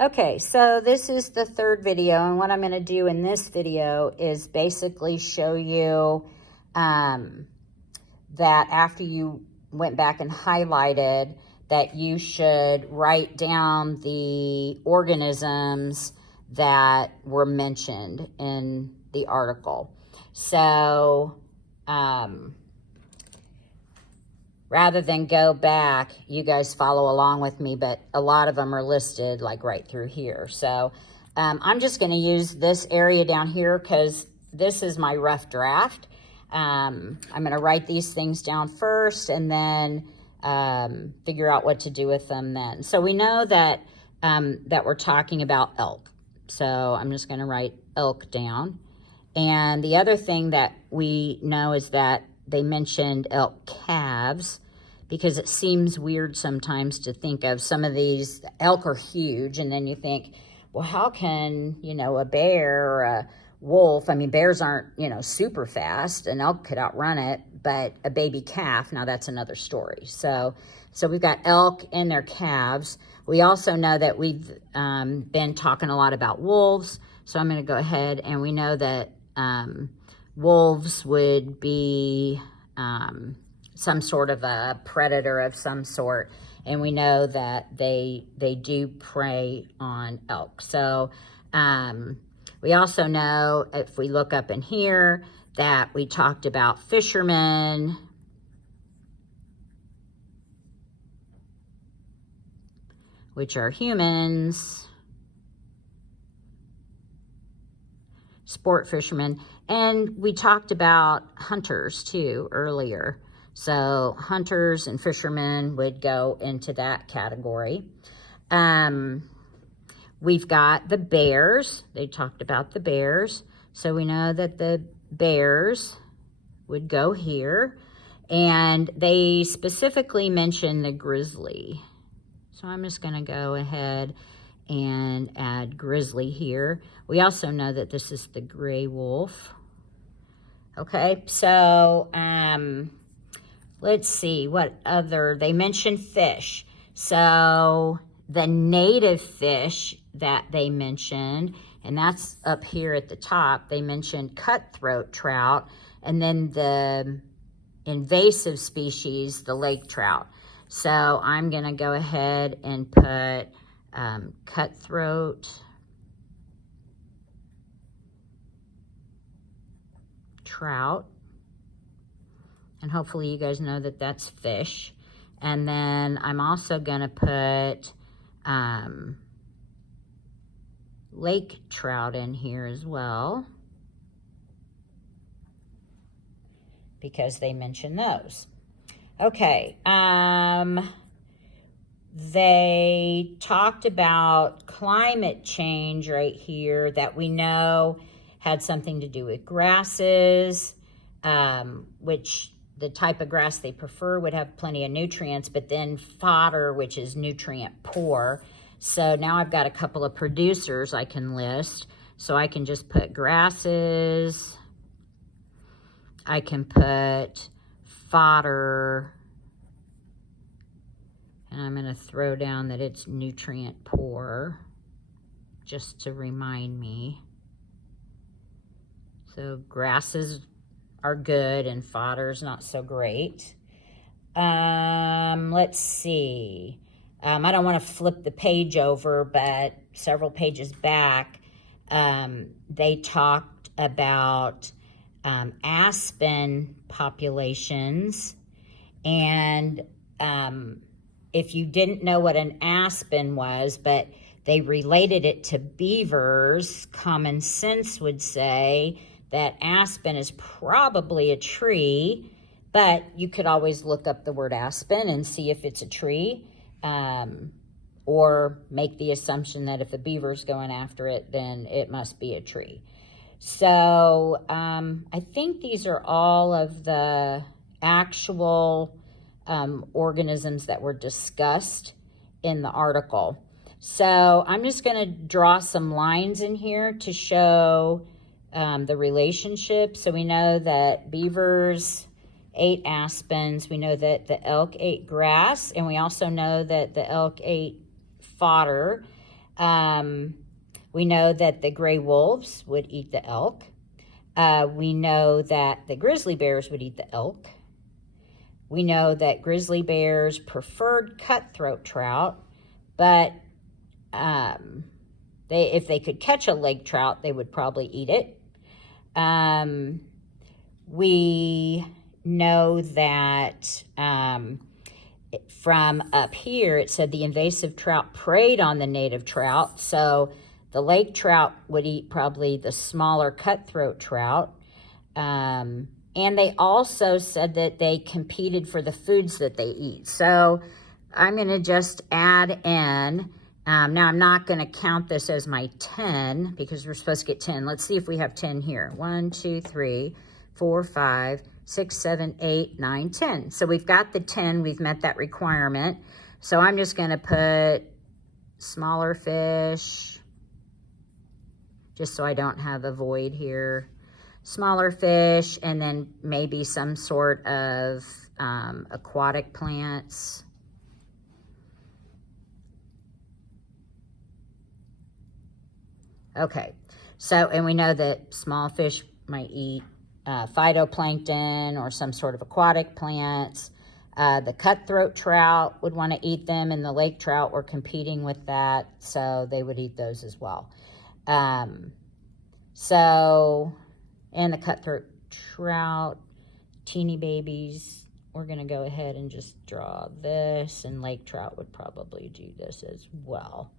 Okay, so this is the third video, and what I'm going to do in this video is basically show you that after you went back and highlighted, that you should write down the organisms that were mentioned in the article. So rather than go back, you guys follow along with me, but a lot of them are listed like right through here. So I'm just going to use this area down here because this is my rough draft. I'm going to write these things down first and then figure out what to do with them then. So we know that that we're talking about elk. So I'm just going to write elk down. And the other thing that we know is that they mentioned elk calves, because it seems weird sometimes to think of some of these. Elk are huge, and then you think, well, how can, a bear or a wolf, I mean, bears aren't, super fast. An elk could outrun it, but a baby calf, now that's another story. So we've got elk and their calves. We also know that we've been talking a lot about wolves. So I'm going to go ahead, and we know that wolves would be some sort of a predator of some sort, and we know that they do prey on elk. So we also know, if we look up in here, that we talked about fishermen, which are humans, sport fishermen, and we talked about hunters too earlier. So hunters and fishermen would go into that category. We've got the bears. They talked about the bears. So we know that the bears would go here. And they specifically mentioned the grizzly. So I'm just going to go ahead and add grizzly here. We also know that this is the gray wolf. Okay, so let's see what other, they mentioned fish. So the native fish that they mentioned, and that's up here at the top, they mentioned cutthroat trout, and then the invasive species, the lake trout. So I'm gonna go ahead and put cutthroat trout, and hopefully you guys know that that's fish. And then I'm also gonna put lake trout in here as well, because they mention those. Okay, they talked about climate change right here that we know had something to do with grasses, which the type of grass they prefer would have plenty of nutrients, but then fodder, which is nutrient poor. So now I've got a couple of producers I can list. So I can just put grasses. I can put fodder. And I'm going to throw down that it's nutrient poor, just to remind me. So grasses are good and fodder's not so great. Let's see. I don't want to flip the page over, but several pages back, they talked about aspen populations. And if you didn't know what an aspen was, but they related it to beavers, common sense would say that aspen is probably a tree, but you could always look up the word aspen and see if it's a tree, or make the assumption that if a beaver's going after it, then it must be a tree. So I think these are all of the actual organisms that were discussed in the article. So I'm just going to draw some lines in here to show the relationship. So we know that beavers ate aspens. We know that the elk ate grass, and we also know that the elk ate fodder. We know that the gray wolves would eat the elk. We know that the grizzly bears would eat the elk. We know that grizzly bears preferred cutthroat trout, but if they could catch a lake trout, they would probably eat it. We know that from up here, it said the invasive trout preyed on the native trout. So the lake trout would eat probably the smaller cutthroat trout. And they also said that they competed for the foods that they eat. So I'm going to just add in. Now, I'm not going to count this as my 10 because we're supposed to get 10. Let's see if we have 10 here. 1, 2, 3, 4, 5, 6, 7, 8, 9, 10. So we've got the 10. We've met that requirement. So I'm just going to put smaller fish, just so I don't have a void here. Smaller fish, and then maybe some sort of aquatic plants. Okay, so, and we know that small fish might eat phytoplankton or some sort of aquatic plants. The cutthroat trout would want to eat them, and the lake trout were competing with that, so they would eat those as well. And the cutthroat trout, teeny babies, we're going to go ahead and just draw this, and lake trout would probably do this as well.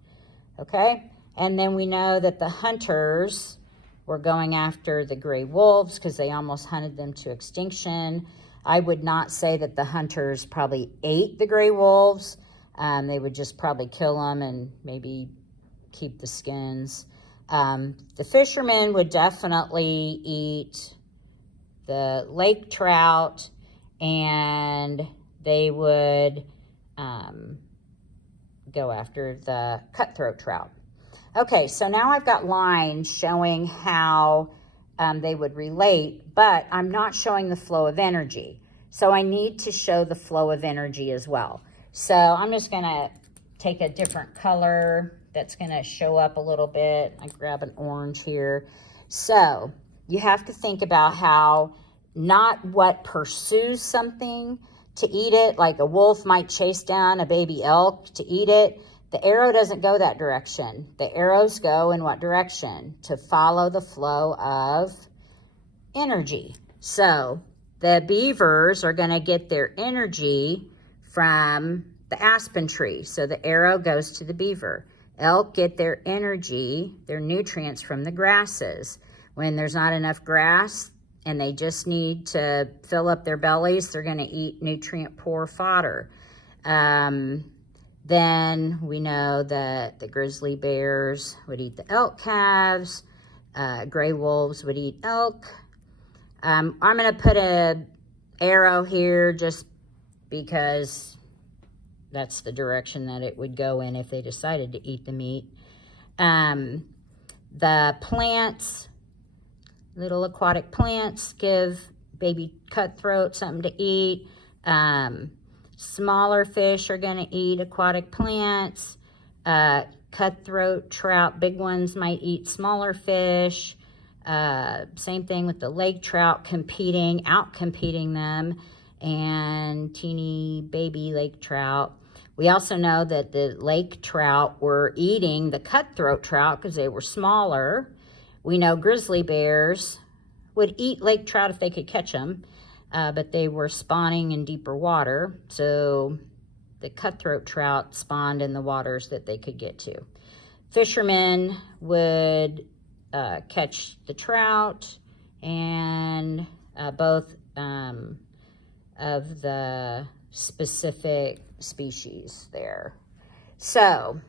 Okay, and then we know that the hunters were going after the gray wolves because they almost hunted them to extinction. I would not say that the hunters probably ate the gray wolves. They would just probably kill them and maybe keep the skins. The fishermen would definitely eat the lake trout, and they would go after the cutthroat trout. Okay, so now I've got lines showing how they would relate, but I'm not showing the flow of energy. So I need to show the flow of energy as well. So I'm just going to take a different color that's going to show up a little bit. I grab an orange here. So you have to think about how not what pursues something to eat it, like a wolf might chase down a baby elk to eat it. The arrow doesn't go that direction. The arrows go in what direction? To follow the flow of energy. So the beavers are going to get their energy from the aspen tree. So the arrow goes to the beaver. Elk get their energy, their nutrients from the grasses. When there's not enough grass and they just need to fill up their bellies, they're going to eat nutrient-poor fodder. Then we know that the grizzly bears would eat the elk calves. Gray wolves would eat elk. I'm going to put an arrow here just because that's the direction that it would go in if they decided to eat the meat. The plants, little aquatic plants, give baby cutthroat something to eat. Smaller fish are going to eat aquatic plants. Cutthroat trout, big ones, might eat smaller fish. Same thing with the lake trout, out-competing them, and teeny baby lake trout. We also know that the lake trout were eating the cutthroat trout because they were smaller. We know grizzly bears would eat lake trout if they could catch them, but they were spawning in deeper water, so the cutthroat trout spawned in the waters that they could get to. Fishermen would catch the trout, and both of the specific species there. So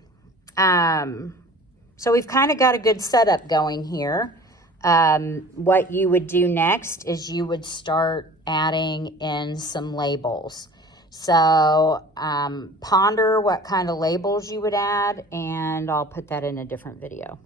we've kind of got a good setup going here. What you would do next is you would start adding in some labels. So ponder what kind of labels you would add, and I'll put that in a different video.